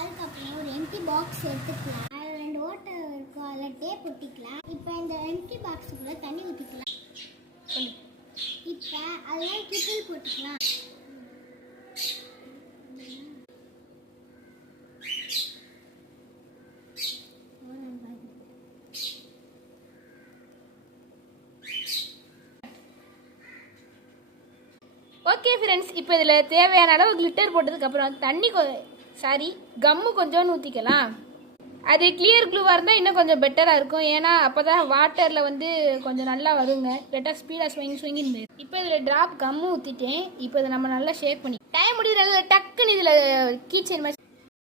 அதுக்கப்புறம் ஒரு empty box எடுத்துக்கலாம். அதில் 2 ஓட்டை இருக்கும், அதில் டேப் ஒட்டிக்கலாம். இப்போ இந்த எம்டி பாக்ஸுக்குள்ளே தண்ணி ஊற்றிக்கலாம். இப்போ அதில் கிட்டில் போட்டுக்கலாம். ஓகே ஃப்ரெண்ட்ஸ், இப்போ இதில் தேவையான அளவு கிளிட்டர் போட்டதுக்கப்புறம் கம்மு கொஞ்சோன்னு ஊற்றிக்கலாம். அது கிளியர் க்ளூவாக இருந்தால் இன்னும் கொஞ்சம் பெட்டராக இருக்கும். ஏன்னா அப்போ தான் வாட்டரில் வந்து கொஞ்சம் நல்லா வருங்க. லெட்டாக ஸ்பீடாக ஸ்விங்கின்னு. இப்போ இதில் ட்ராப் கம்மு ஊற்றிட்டேன். இப்போ இதை நம்ம நல்லா ஷேக் பண்ணி டைம் முடியுது. டக்குன்னு இதில் கீச்சன் மாதிரி